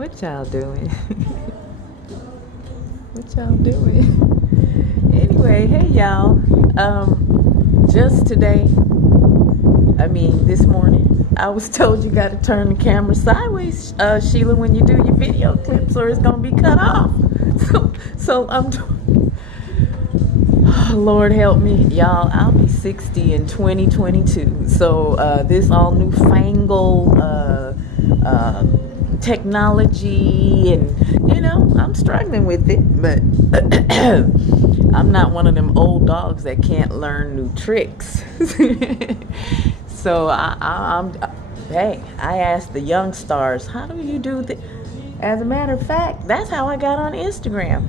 What y'all doing? What y'all doing? Anyway, hey y'all. Just today, this morning, I was told you got to turn the camera sideways, Sheila, when you do your video clips, or it's gonna be cut off. So I'm. Lord help me, y'all. I'll be 60 in 2022. So this all newfangled technology, and I'm struggling with it, but I'm not one of them old dogs that can't learn new tricks. So hey, I asked the young stars, how do you do that? As a matter of fact, that's how I got on Instagram.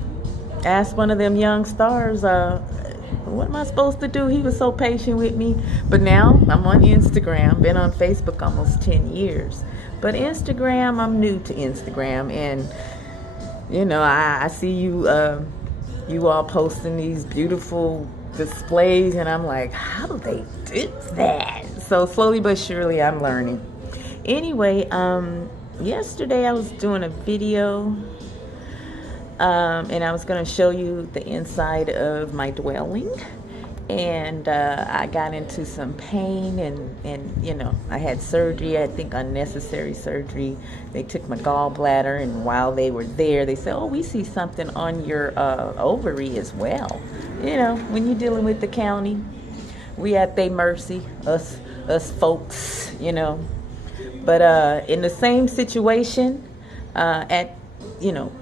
Asked one of them young stars, what am I supposed to do? He was so patient with me. But now I'm on Instagram, been on Facebook almost 10 years. But Instagram, I'm new to Instagram, and I see you all posting these beautiful displays, and I'm like, how do they do that? So slowly but surely I'm learning. Anyway, yesterday I was doing a video, and I was going to show you the inside of my dwelling, and I got into some pain, and I had surgery, I think unnecessary surgery. They took my gallbladder, and while they were there, they said, oh, we see something on your ovary as well. When you're dealing with the county, we at their mercy, us folks, But in the same situation, at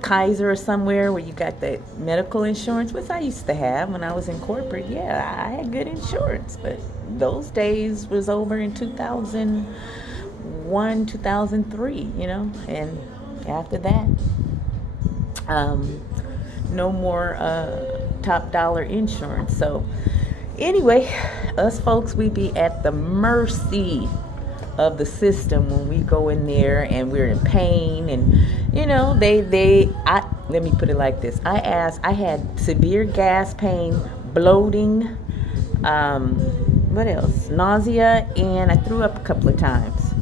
Kaiser or somewhere where you got that medical insurance, which I used to have when I was in corporate. Yeah, I had good insurance, but those days was over in 2001, 2003, and after that, no more top dollar insurance. So anyway, us folks, we be at the mercy of the system when we go in there and we're in pain, and let me put it like this. I had severe gas pain, bloating, what else, nausea, and I threw up a couple of times.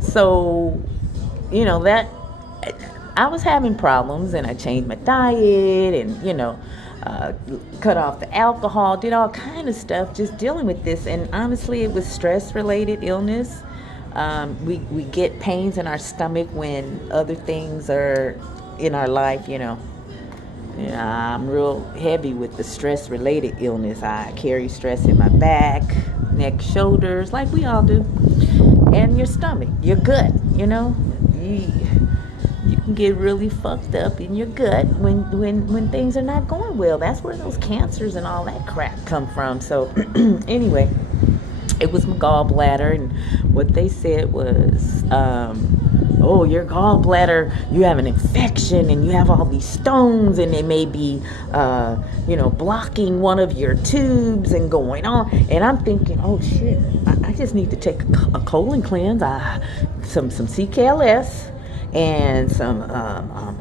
So that I was having problems, and I changed my diet, and cut off the alcohol, did all kind of stuff just dealing with this. And honestly, it was stress related illness. We get pains in our stomach when other things are in our life. I'm real heavy with the stress related illness. I carry stress in my back, neck, shoulders, like we all do, and your stomach, your gut. You can get really fucked up in your gut when things are not going well. That's where those cancers and all that crap come from. So anyway, it was my gallbladder, and what they said was, oh, your gallbladder, you have an infection, and you have all these stones, and they may be blocking one of your tubes and going on. And I'm thinking, oh shit, I just need to take a colon cleanse, some CKLS, and some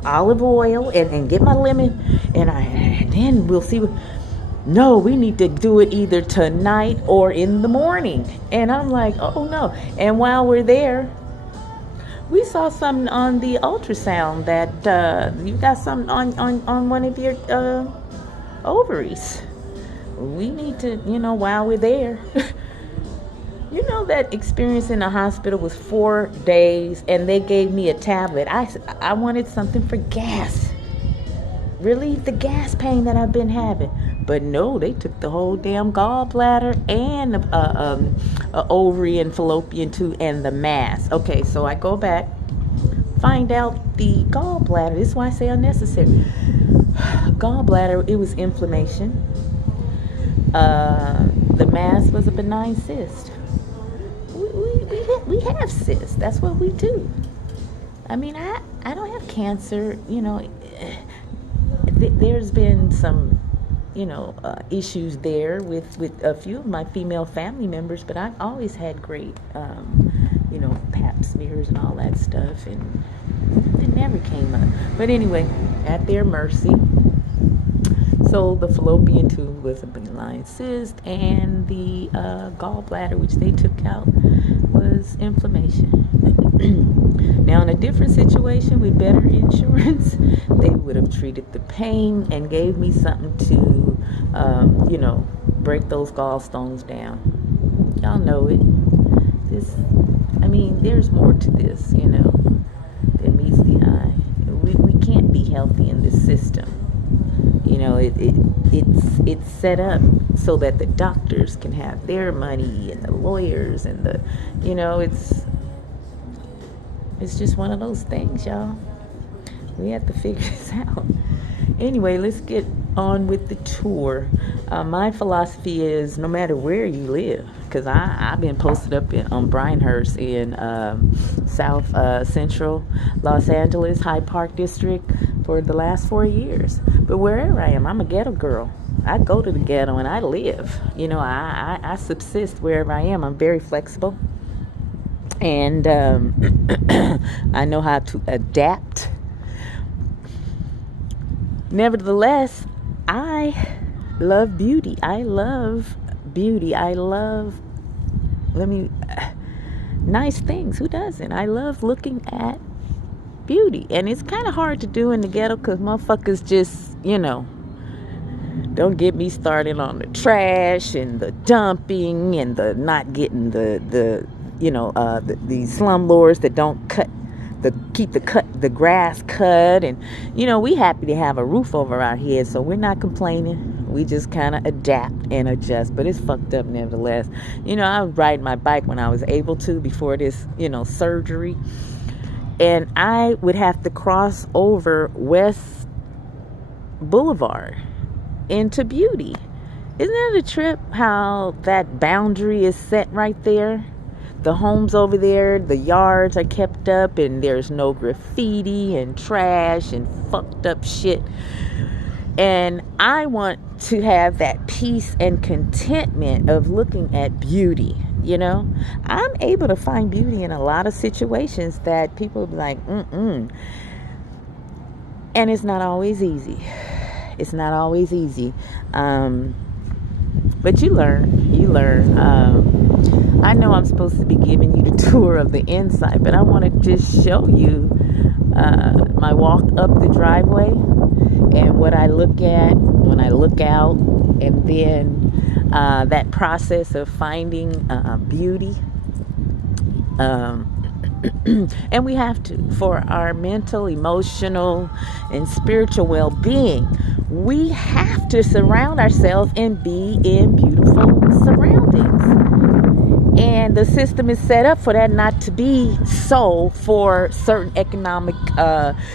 olive oil, and get my lemon, and then we'll see what. No, we need to do it either tonight or in the morning. And I'm like, oh no. And while we're there, we saw something on the ultrasound that you got something on one of your ovaries. We need to, while we're there. That experience in the hospital was 4 days, and they gave me a tablet. I wanted something for gas. Relieve the gas pain that I've been having. But no, they took the whole damn gallbladder and a ovary and fallopian tube and the mass. Okay, so I go back, find out the gallbladder. This is why I say unnecessary. Gallbladder, it was inflammation. The mass was a benign cyst. We have cysts. That's what we do. I don't have cancer. There's been some issues there with a few of my female family members, but I've always had great pap smears and all that stuff, and it never came up. But anyway, at their mercy. So the fallopian tube was a benign cyst, and the gallbladder, which they took out, was inflammation. Now, in a different situation with better insurance, they would have treated the pain and gave me something to, break those gallstones down. Y'all know it. There's more to this, than meets the eye. We can't be healthy in this system. It's set up so that the doctors can have their money and the lawyers and it's just one of those things, y'all. We have to figure this out. Anyway, let's get on with the tour. My philosophy is no matter where you live, because I've been posted up on Bryanhurst in South Central Los Angeles, Hyde Park District for the last 4 years. But wherever I am, I'm a ghetto girl. I go to the ghetto and I live. I subsist wherever I am. I'm very flexible. And I know how to adapt. Nevertheless, I love beauty. Nice things. Who doesn't? I love looking at beauty. And it's kind of hard to do in the ghetto because motherfuckers just, don't get me started on the trash and the dumping and the not getting the slumlords that don't keep the grass cut, and we happy to have a roof over our heads, so we're not complaining. We just kind of adapt and adjust, but it's fucked up nevertheless. I was riding my bike when I was able to before this surgery, and I would have to cross over West Boulevard into Beauty. Isn't that a trip how that boundary is set right there? The homes over there, the yards are kept up, and there's no graffiti and trash and fucked up shit. And I want to have that peace and contentment of looking at beauty. I'm able to find beauty in a lot of situations that people be like, And it's not always easy. But you learn. I know I'm supposed to be giving you the tour of the inside, but I want to just show you my walk up the driveway and what I look at when I look out, and then that process of finding beauty. And we have to, for our mental, emotional, and spiritual well-being, we have to surround ourselves and be in beautiful surroundings. And the system is set up for that not to be so for certain economic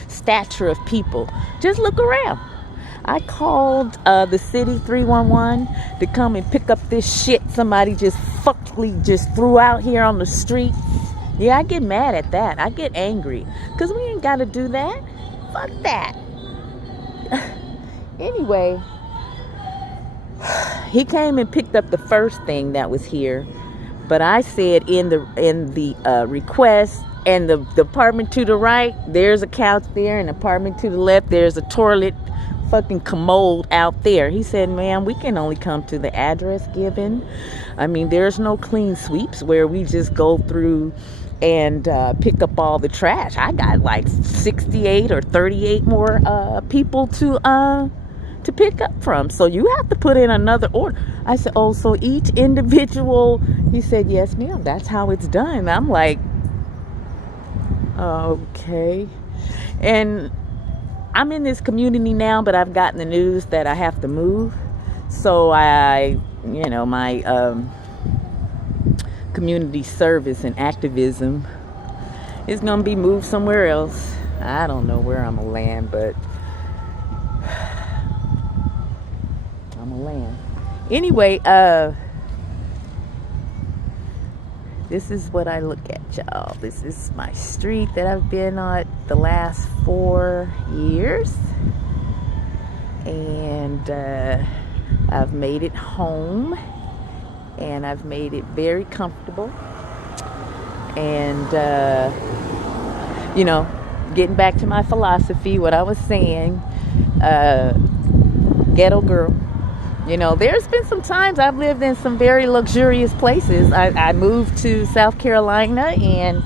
stature of people. Just look around. I called the city 311 to come and pick up this shit somebody just threw out here on the street. Yeah, I get mad at that. I get angry because we ain't got to do that. Fuck that. Anyway, he came and picked up the first thing that was here. But I said in the request, and the apartment to the right, there's a couch there, and the apartment to the left, there's a toilet fucking commode out there. He said, ma'am, we can only come to the address given. There's no clean sweeps where we just go through and pick up all the trash. I got like 68 or 38 more people to pick up from, so you have to put in another order. I said, oh, so each individual? He said, yes, ma'am, that's how it's done. I'm like, okay. And I'm in this community now, but I've gotten the news that I have to move, so my community service and activism is gonna be moved somewhere else. I don't know where I'm gonna land, but land. Anyway, this is what I look at, y'all. This is my street that I've been on the last 4 years, and I've made it home, and I've made it very comfortable. And getting back to my philosophy, what I was saying, ghetto girl. There's been some times I've lived in some very luxurious places. I moved to South Carolina, and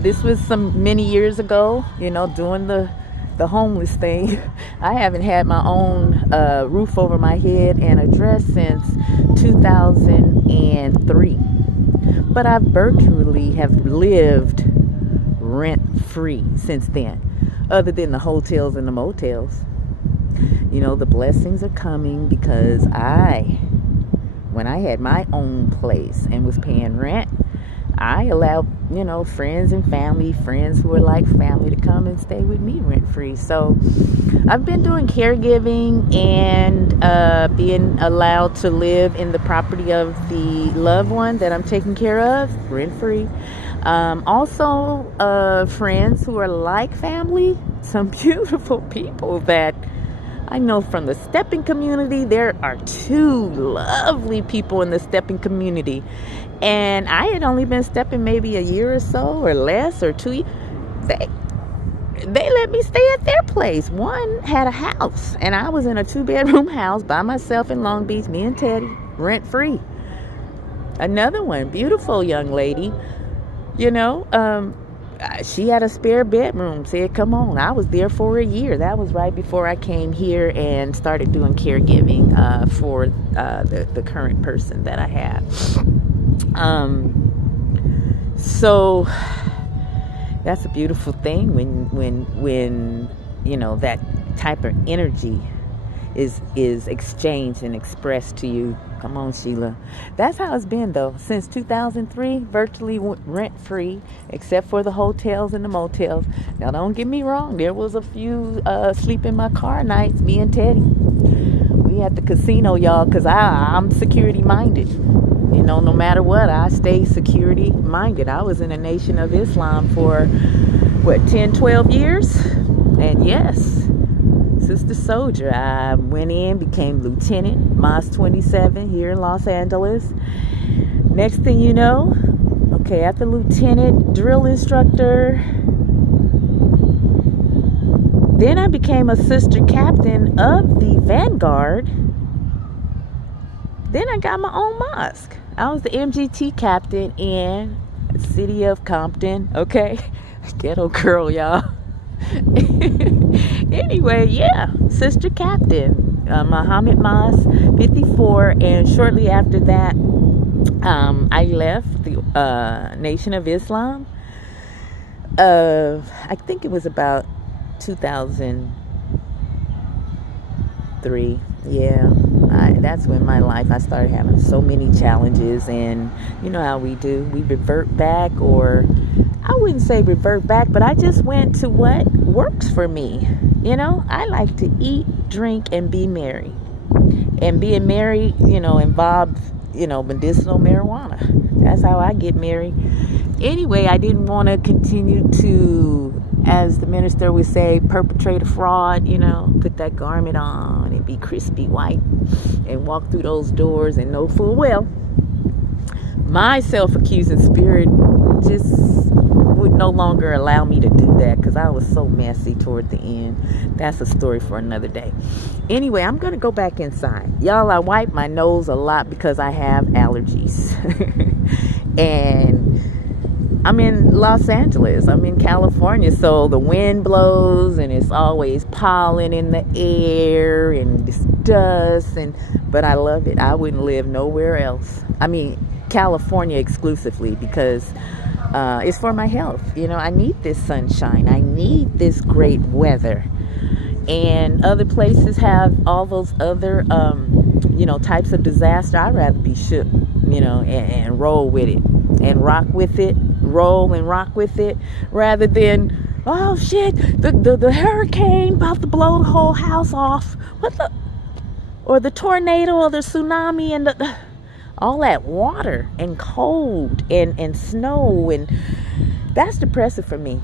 This was some many years ago, doing the homeless thing. I haven't had my own roof over my head and address since 2003. But I virtually have lived rent free since then, other than the hotels and the motels. The blessings are coming because when I had my own place and was paying rent, I allowed, friends and family, friends who are like family, to come and stay with me rent free. So I've been doing caregiving and being allowed to live in the property of the loved one that I'm taking care of rent free. Also, friends who are like family, some beautiful people that I know from the stepping community. There are 2 lovely people in the stepping community. And I had only been stepping maybe a year or so or less, or 2 years. They let me stay at their place. One had a house, and I was in a 2-bedroom house by myself in Long Beach, me and Teddy, rent free. Another one, beautiful young lady, she had a spare bedroom, said, come on. I was there for a year. That was right before I came here and started doing caregiving for the current person that I have. So that's a beautiful thing when that type of energy is exchanged and expressed to you. Come on, Sheila. That's how it's been, though, since 2003, virtually rent free, except for the hotels and the motels. Now, don't get me wrong, there was a few sleep in my car nights, me and Teddy. We at the casino, y'all, because I'm security minded. No matter what, I stay security minded. I was in the Nation of Islam for 10, 12 years. And yes, Sister Soldier, I went in, became Lieutenant, Mos 27 here in Los Angeles. Next thing you know, after Lieutenant, drill instructor. Then I became a sister captain of the Vanguard. Then I got my own mosque. I was the MGT captain in the city of Compton. Ghetto girl, y'all. Anyway, yeah, sister captain, Muhammad Mosque 54, and shortly after that, I left the Nation of Islam. I think it was about 2003. Yeah, that's when I started having so many challenges, and you know how we do. We revert back, or I wouldn't say revert back, but I just went to what works for me. I like to eat, drink, and be merry. And being merry, involves, medicinal marijuana. That's how I get merry. Anyway, I didn't want to continue to, as the minister would say, perpetrate a fraud, put that garment on and be crispy white and walk through those doors and know full well my self-accusing spirit just would no longer allow me to do that, because I was so messy toward the end. That's a story for another day. Anyway, I'm going to go back inside. Y'all, I wipe my nose a lot because I have allergies. And I'm in Los Angeles. I'm in California, so the wind blows and it's always pollen in the air and this dust, but I love it. I wouldn't live nowhere else. I mean, California exclusively, because it's for my health. I need this sunshine. I need this great weather. And other places have all those other, types of disaster. I'd rather be shook, and roll with it and rock with it, roll and rock with it, rather than, oh shit, the hurricane about to blow the whole house off. Or the tornado or the tsunami and all that water and cold and snow, and that's depressive for me.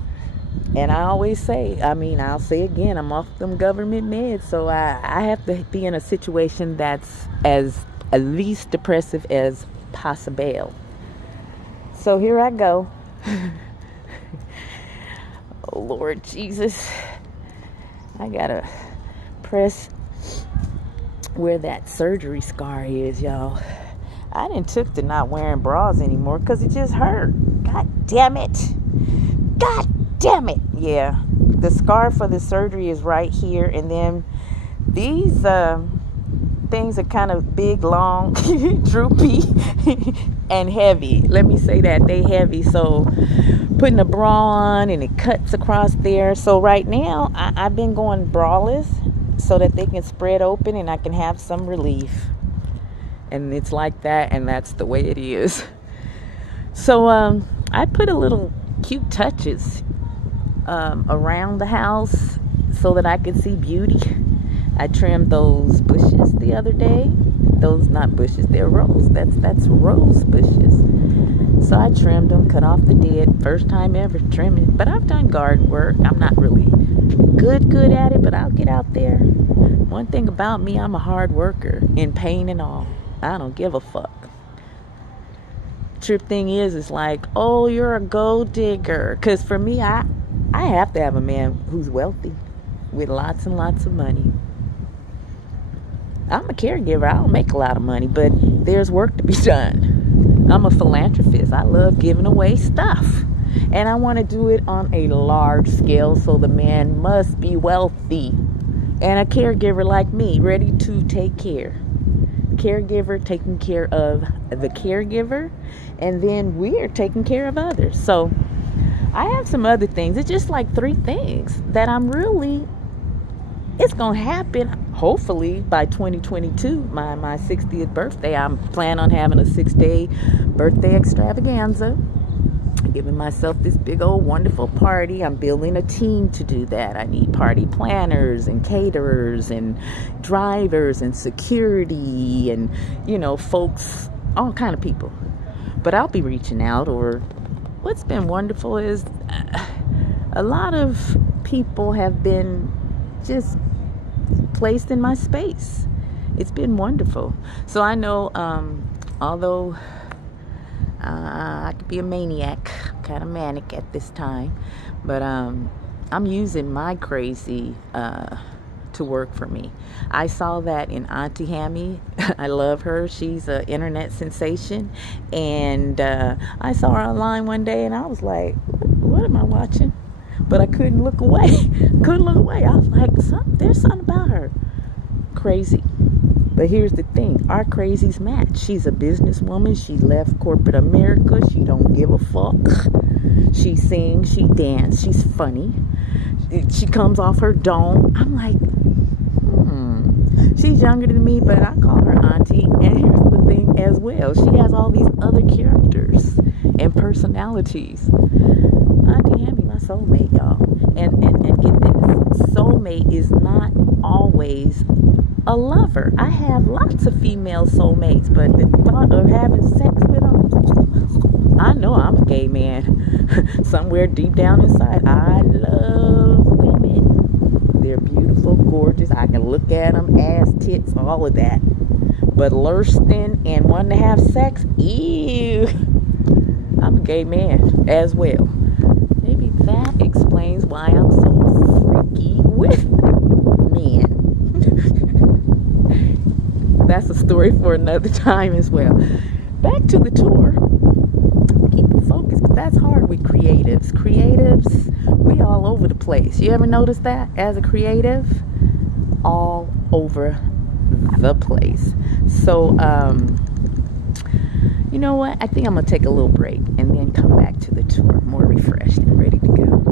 And I always say, I'll say again, I'm off them government meds, so I have to be in a situation that's as at least depressive as possible. So here I go. Oh Lord Jesus, I gotta press where that surgery scar is, y'all. I didn't took to not wearing bras anymore because it just hurt. God damn it. God damn it. Yeah. The scar for the surgery is right here. And then these things are kind of big, long, droopy, and heavy. Let me say that. They heavy. So putting a bra on and it cuts across there. So right now I've been going braless so that they can spread open and I can have some relief. And it's like that, and that's the way it is. So I put a little cute touches around the house so that I could see beauty. I trimmed those bushes the other day. Those not bushes, they're rose. That's rose bushes. So I trimmed them, cut off the dead. First time ever trimming. But I've done garden work. I'm not really good at it, but I'll get out there. One thing about me, I'm a hard worker, in pain and all. I don't give a fuck. Trip thing is like, oh, you're a gold digger. Because for me, I have to have a man who's wealthy with lots and lots of money. I'm a caregiver. I don't make a lot of money, but there's work to be done. I'm a philanthropist. I love giving away stuff. And I want to do it on a large scale, so the man must be wealthy. And a caregiver like me, ready to take care. Caregiver taking care of the caregiver, and then we're taking care of others. So I have some other things. It's just like 3 things that it's going to happen hopefully by 2022, my 60th birthday. I'm planning on having a 6-day birthday extravaganza, giving myself this big old wonderful party. I'm building a team to do that. I need party planners and caterers and drivers and security and, folks, all kind of people. But I'll be reaching out. Or what's been wonderful is a lot of people have been just placed in my space. It's been wonderful. So I know, although I could be a maniac, kind of manic at this time, but I'm using my crazy to work for me. I saw that in Auntie Hammy. I love her. She's an internet sensation, and I saw her online one day, and I was like, "What am I watching?" But I couldn't look away. I was like, there's something about her. Crazy. But here's the thing. Our crazies match. She's a businesswoman. She left corporate America. She don't give a fuck. She sings. She dances. She's funny. She comes off her dome. I'm like, She's younger than me, but I call her auntie. And here's the thing as well. She has all these other characters and personalities. Auntie Hammy, my soulmate, y'all. And get this. Soulmate is not always a lover. I have lots of female soulmates, but the thought of having sex with them, I know I'm a gay man. Somewhere deep down inside, I love women. They're beautiful, gorgeous. I can look at them, ass, tits, all of that. But lursting and wanting to have sex, ew. I'm a gay man as well. Maybe that explains why I'm so freaky with men. That's a story for another time as well. Back to the tour. Keep it focused, but that's hard with creatives. Creatives, we all over the place. You ever notice that as a creative? All over the place. So, you know what? I think I'm going to take a little break and then come back to the tour more refreshed and ready to go.